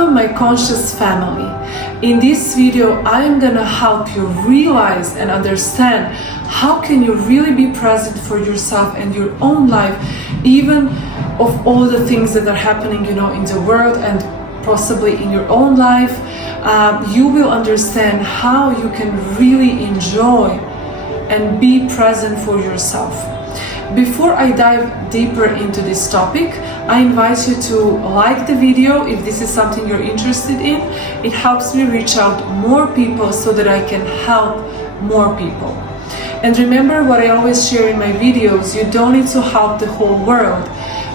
Welcome my conscious family. In this video, I am gonna help you realize and understand how can you really be present for yourself and your own life, even of all the things that are happening, in the world and possibly in your own life. You will understand how you can really enjoy and be present for yourself. Before I dive deeper into this topic, I invite you to like the video if this is something you're interested in. It helps me reach out more people so that I can help more people. And remember what I always share in my videos, you don't need to help the whole world,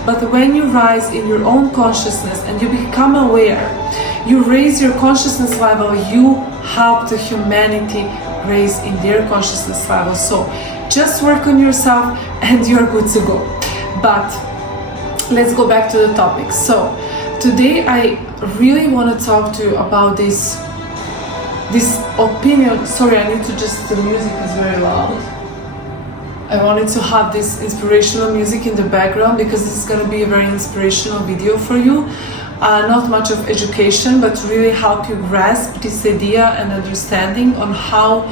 but when you rise in your own consciousness and you become aware, you raise your consciousness level, you help the humanity raise in their consciousness level. So just work on yourself and you're good to go. But let's go back to the topic. So today I really want to talk to you about this opinion. Sorry, I need to the music is very loud. I wanted to have this inspirational music in the background because this is going to be a very inspirational video for you. Not much of education, but really help you grasp this idea and understanding on how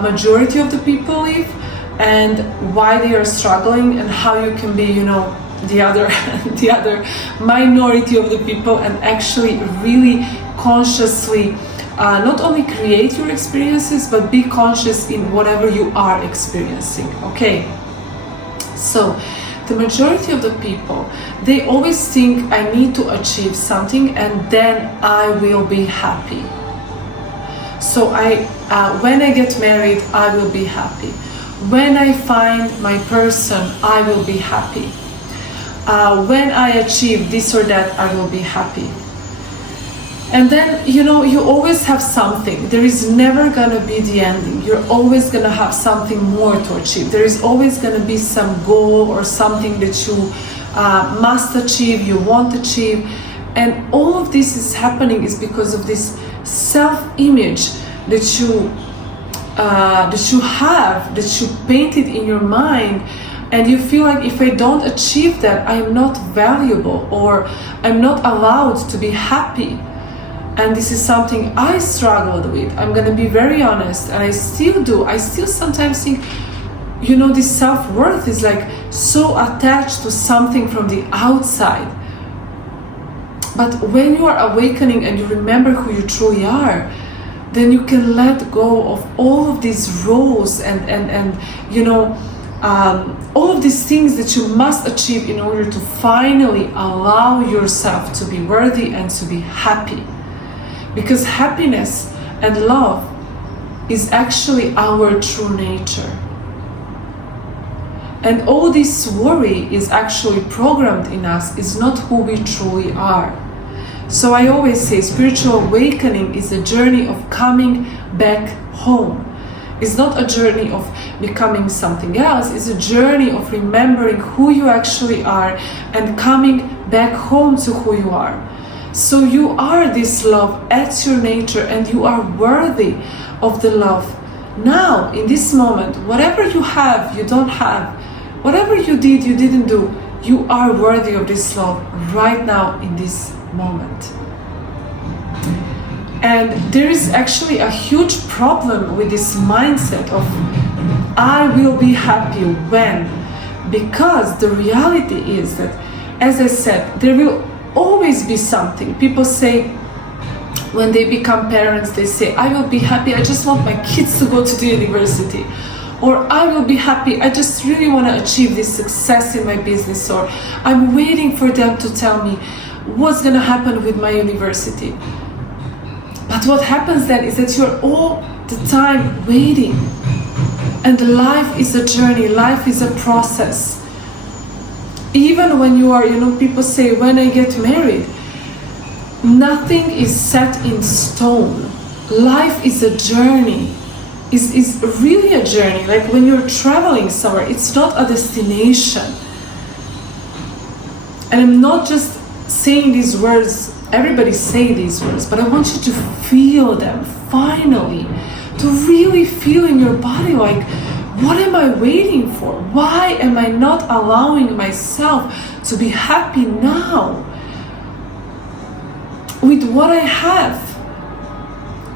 majority of the people live and why they are struggling, and how you can be, the other minority of the people and actually really consciously not only create your experiences, but be conscious in whatever you are experiencing. Okay, so the majority of the people, they always think I need to achieve something and then I will be happy. So when I get married, I will be happy. When I find my person, I will be happy. When I achieve this or that, I will be happy. And then, you always have something. There is never gonna be the ending. You're always gonna have something more to achieve. There is always gonna be some goal or something that you must achieve, you want to achieve. And all of this is happening is because of this self-image that you have, that you painted in your mind, and you feel like if I don't achieve that, I am not valuable or I'm not allowed to be happy. And this is something I struggled with. I'm gonna be very honest, and I still do. I still sometimes think, this self-worth is like so attached to something from the outside. But when you are awakening and you remember who you truly are, then you can let go of all of these roles and all of these things that you must achieve in order to finally allow yourself to be worthy and to be happy. Because happiness and love is actually our true nature. And all this worry is actually programmed in us, is not who we truly are. So I always say spiritual awakening is a journey of coming back home. It's not a journey of becoming something else. It's a journey of remembering who you actually are and coming back home to who you are. So you are this love at your nature, and you are worthy of the love. Now, in this moment, whatever you have, you don't have, whatever you did, you didn't do, you are worthy of this love right now in this moment. And there is actually a huge problem with this mindset of I will be happy when, because the reality is that, as I said, there will always be something. People say when they become parents, they say I will be happy, I just want my kids to go to the university, or I will be happy, I just really want to achieve this success in my business, or I'm waiting for them to tell me what's going to happen with my university. But what happens then is that you're all the time waiting, and life is a journey, life is a process. Even when you are, people say, when I get married, nothing is set in stone. Life is a journey, is really a journey. Like when you're traveling somewhere, it's not a destination. And I'm not just saying these words, everybody say these words, but I want you to feel them, finally, to really feel in your body, like, what am I waiting for? Why am I not allowing myself to be happy now? with what I have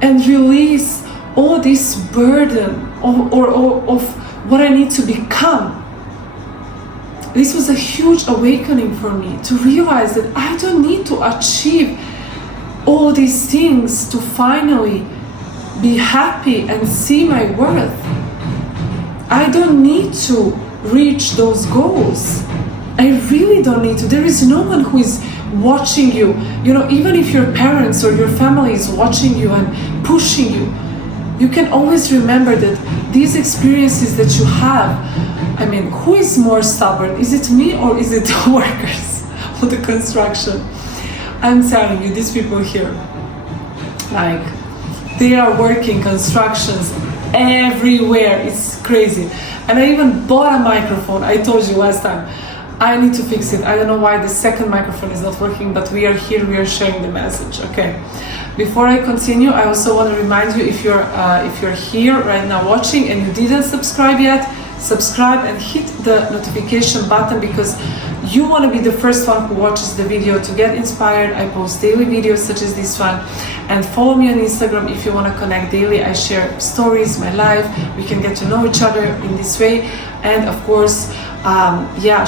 and release all this burden of what I need to become. This was a huge awakening for me, to realize that I don't need to achieve all these things to finally be happy and see my worth. I don't need to reach those goals. I really don't need to. There is no one who is watching you. You know, even if your parents or your family is watching you and pushing you, you can always remember that these experiences that you have, I mean, who is more stubborn? Is it me or is it the workers or the construction? I'm telling you, these people here, like, they are working constructions everywhere. It's crazy. And I even bought a microphone. I told you last time. I need to fix it. I don't know why the second microphone is not working, but we are here, we are sharing the message, okay? Before I continue, I also want to remind you, if you're here right now watching and you didn't subscribe yet, subscribe and hit the notification button, because you want to be the first one who watches the video to get inspired. I post daily videos such as this one. And follow me on Instagram if you want to connect daily. I share stories, my life. We can get to know each other in this way. And of course,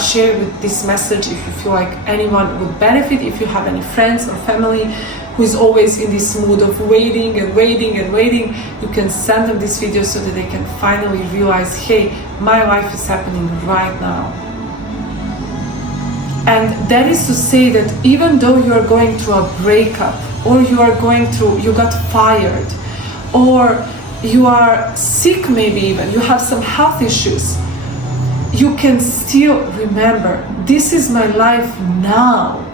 share with this message if you feel like anyone would benefit. If you have any friends or family who is always in this mood of waiting and waiting and waiting, you can send them this video so that they can finally realize, hey, my life is happening right now. And that is to say that even though you are going through a breakup, or you got fired, or you are sick, maybe even, you have some health issues, you can still remember, this is my life now.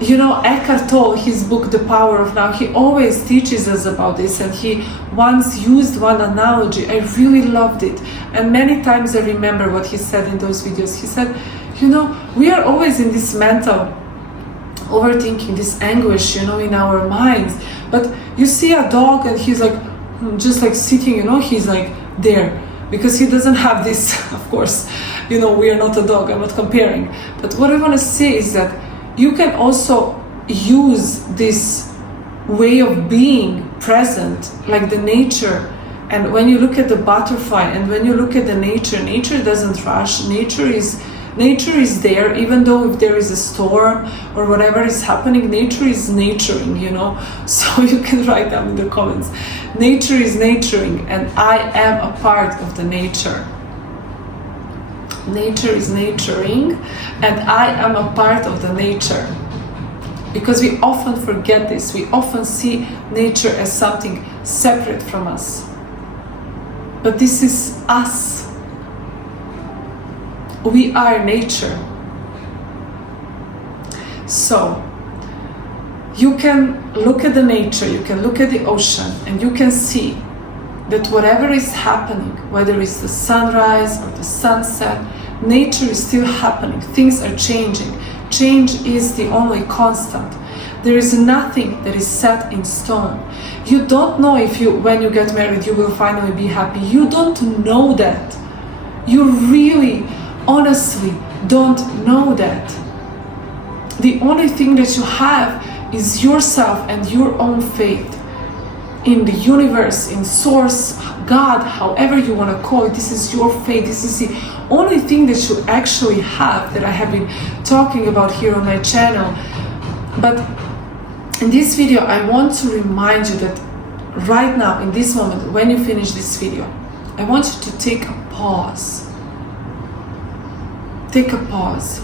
You know, Eckhart Tolle, his book, The Power of Now, he always teaches us about this, and he once used one analogy. I really loved it. And many times I remember what he said in those videos. He said, you know, we are always in this mental overthinking, this anguish, you know, in our minds. But you see a dog and he's like, just like sitting, you know, he's like there. Because he doesn't have this, of course, you know, we are not a dog, I'm not comparing. But what I want to say is that you can also use this way of being present, like the nature. And when you look at the butterfly and when you look at the nature, nature doesn't rush. Nature is there, even though if there is a storm or whatever is happening, nature is naturing, you know. So you can write down in the comments, nature is naturing, and I am a part of the nature. Nature is naturing, and I am a part of the nature. Because we often forget this. We often see nature as something separate from us. But this is us. We are nature. So, you can look at the nature, you can look at the ocean, and you can see that whatever is happening, whether it's the sunrise or the sunset, nature is still happening. Things are changing. Change is the only constant. There is nothing that is set in stone. You don't know if when you get married, you will finally be happy. You don't know that. You really, honestly, don't know that. The only thing that you have is yourself and your own faith in the universe, in source, God, however you want to call it. This is your faith. This is the only thing that you actually have, that I have been talking about here on my channel. But in this video, I want to remind you that right now, in this moment, when you finish this video, I want you to take a pause. Take a pause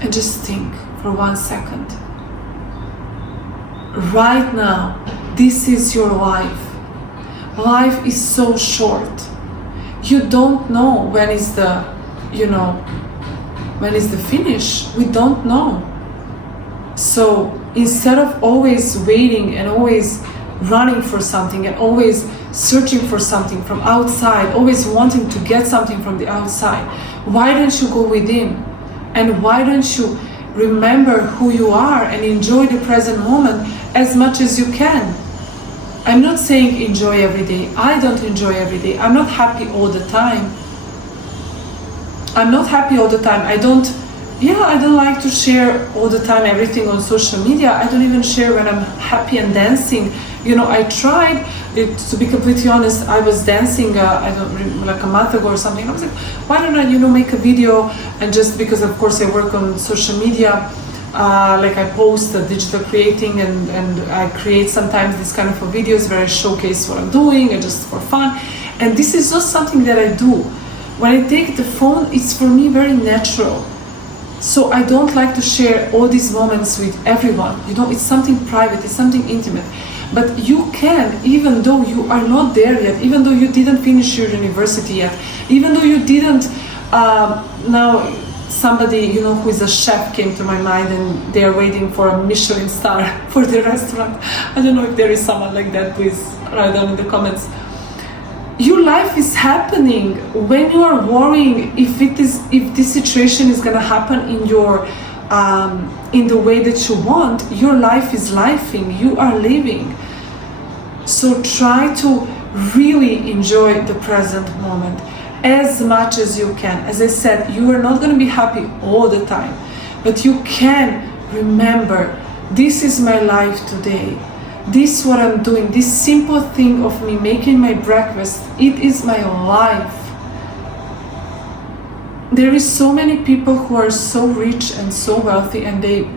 and just think for 1 second. Right now, this is your life. Life is so short. You don't know when is the finish. We don't know. So instead of always waiting and always running for something and always searching for something from outside, always wanting to get something from the outside, why don't you go within? And why don't you remember who you are and enjoy the present moment as much as you can? I'm not saying enjoy every day. I don't enjoy every day. I'm not happy all the time. I'm not happy all the time. I don't yeah, I don't like to share all the time everything on social media. I don't even share when I'm happy and dancing. You know, I tried it, to be completely honest. I was dancing, I don't remember, like a month ago or something. I was like, why don't I, make a video? And just because, of course, I work on social media, like I post digital creating, and I create sometimes these kind of videos where I showcase what I'm doing, and just for fun. And this is just something that I do. When I take the phone, it's for me very natural. So I don't like to share all these moments with everyone. It's something private, it's something intimate. But you can, even though you are not there yet, even though you didn't finish your university yet, even though you didn't, now somebody, who is a chef came to my mind, and they are waiting for a Michelin star for their restaurant. I don't know if there is someone like that, please write down in the comments. Your life is happening. When you are worrying if this situation is gonna happen in your in the way that you want, your life is lifing. You are living. So try to really enjoy the present moment as much as you can. As I said, you are not gonna be happy all the time, but you can remember, this is my life today. This is what I'm doing, this simple thing of me making my breakfast, it is my life. There is so many people who are so rich and so wealthy, and they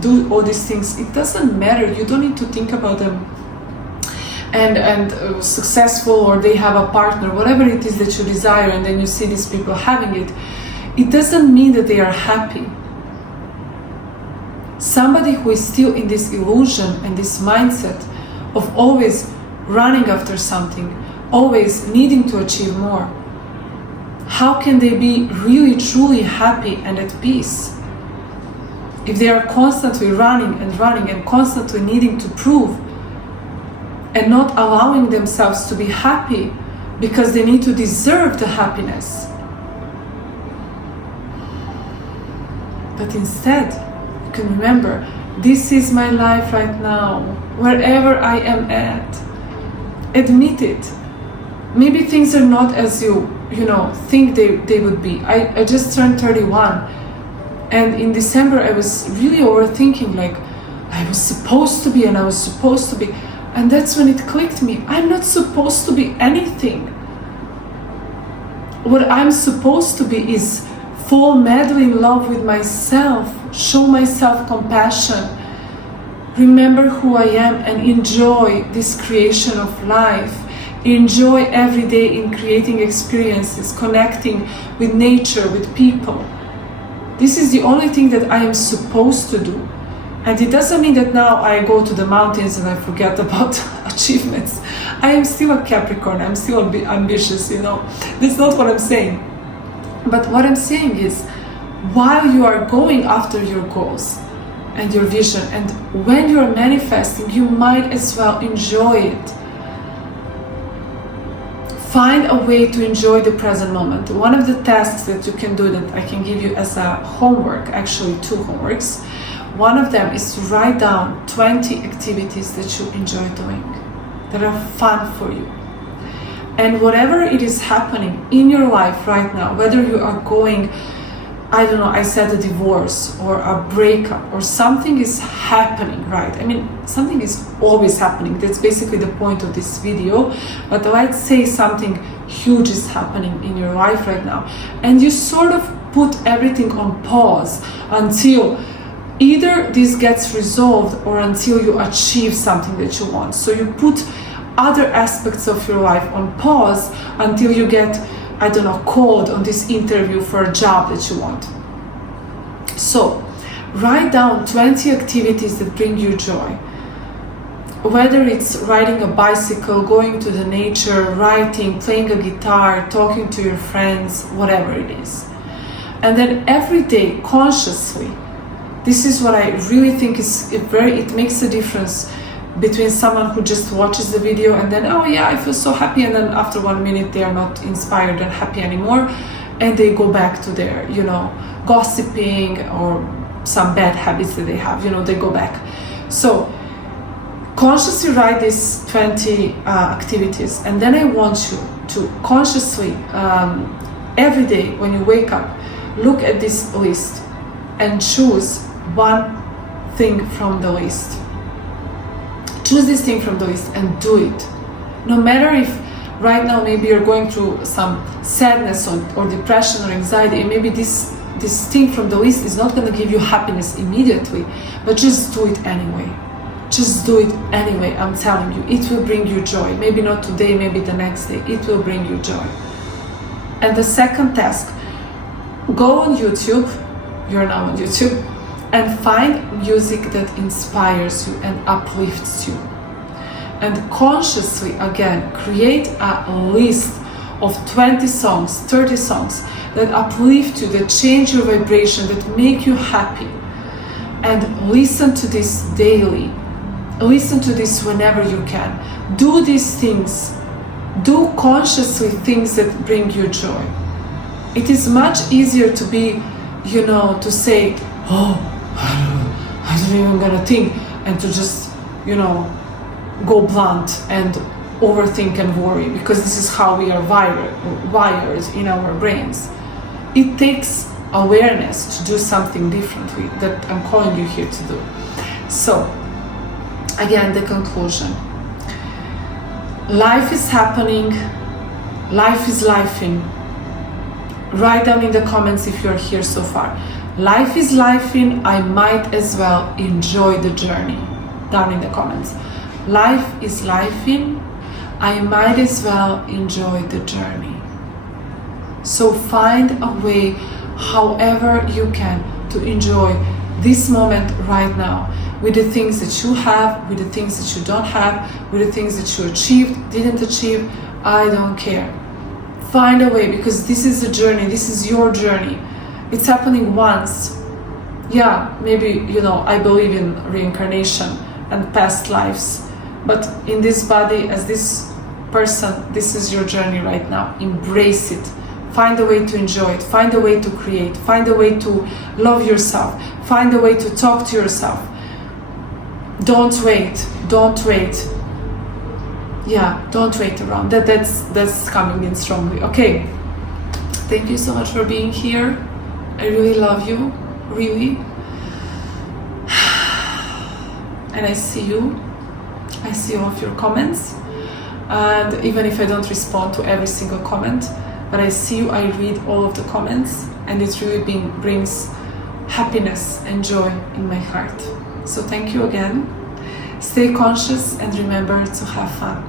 do all these things. It doesn't matter, you don't need to think about them and successful, or they have a partner, whatever it is that you desire, and then you see these people having it. It doesn't mean that they are happy. Somebody who is still in this illusion and this mindset of always running after something, always needing to achieve more, how can they be really truly happy and at peace? If they are constantly running and constantly needing to prove, and not allowing themselves to be happy because they need to deserve the happiness. But instead, you can remember, this is my life right now, wherever I am at. Admit it. Maybe things are not as you think they would be. I just turned 31, and in December I was really overthinking, like I was supposed to be, and that's when it clicked me. I'm not supposed to be anything. What I'm supposed to be is fall madly in love with myself, show myself compassion, remember who I am, and enjoy this creation of life. Enjoy every day in creating experiences, connecting with nature, with people. This is the only thing that I am supposed to do. And it doesn't mean that now I go to the mountains and I forget about achievements. I am still a Capricorn, I'm still a bit ambitious, That's not what I'm saying. But what I'm saying is, while you are going after your goals and your vision, and when you are manifesting, you might as well enjoy it. Find a way to enjoy the present moment. One of the tasks that you can do, that I can give you as a homework, actually 2 homeworks, one of them is to write down 20 activities that you enjoy doing, that are fun for you. And whatever it is happening in your life right now, whether you are going, I don't know, I said a divorce or a breakup, or something is happening, right? I mean, something is always happening. That's basically the point of this video. But let's say something huge is happening in your life right now, and you sort of put everything on pause until either this gets resolved or until you achieve something that you want. So you put other aspects of your life on pause until you get, I don't know, called on this interview for a job that you want. So write down 20 activities that bring you joy. Whether it's riding a bicycle, going to the nature, writing, playing a guitar, talking to your friends, whatever it is. And then every day, consciously, this is what I really think it makes a difference between someone who just watches the video and then, oh yeah, I feel so happy, and then after 1 minute they are not inspired and happy anymore, and they go back to their, gossiping or some bad habits that they have, they go back. So consciously write these 20 activities, and then I want you to consciously, every day when you wake up, look at this list and choose one thing from the list. Choose this thing from the list and do it. No matter if right now maybe you're going through some sadness or depression or anxiety, and maybe this thing from the list is not going to give you happiness immediately, but just do it anyway. Just do it anyway. I'm telling you, it will bring you joy. Maybe not today, maybe the next day. It will bring you joy. And the second task, go on YouTube, you're now on YouTube, and find music that inspires you and uplifts you. And consciously, again, create a list of 20 songs, 30 songs that uplift you, that change your vibration, that make you happy. And listen to this daily. Listen to this whenever you can. Do these things. Do consciously things that bring you joy. It is much easier to be, to say, oh, I don't even gonna think, and to just, go blunt and overthink and worry, because this is how we are wired in our brains. It takes awareness to do something differently that I'm calling you here to do. So, again, the conclusion. Life is happening. Life is lifing. Write down in the comments if you're here so far. Life is lifing. I might as well enjoy the journey. Down in the comments. Life is lifing. I might as well enjoy the journey. So find a way, however you can, to enjoy this moment right now, with the things that you have, with the things that you don't have, with the things that you achieved, didn't achieve, I don't care. Find a way, because this is a journey, this is your journey. It's happening once. Yeah, maybe, I believe in reincarnation and past lives, but in this body, as this person, this is your journey right now. Embrace it. Find a way to enjoy it. Find a way to create. Find a way to love yourself. Find a way to talk to yourself. Don't wait. Don't wait. Yeah, don't wait around. That's coming in strongly. Okay. Thank you so much for being here. I really love you. Really. And I see you. I see all of your comments. And even if I don't respond to every single comment, but I see you, I read all of the comments, and it really brings happiness and joy in my heart. So thank you again. Stay conscious and remember to have fun.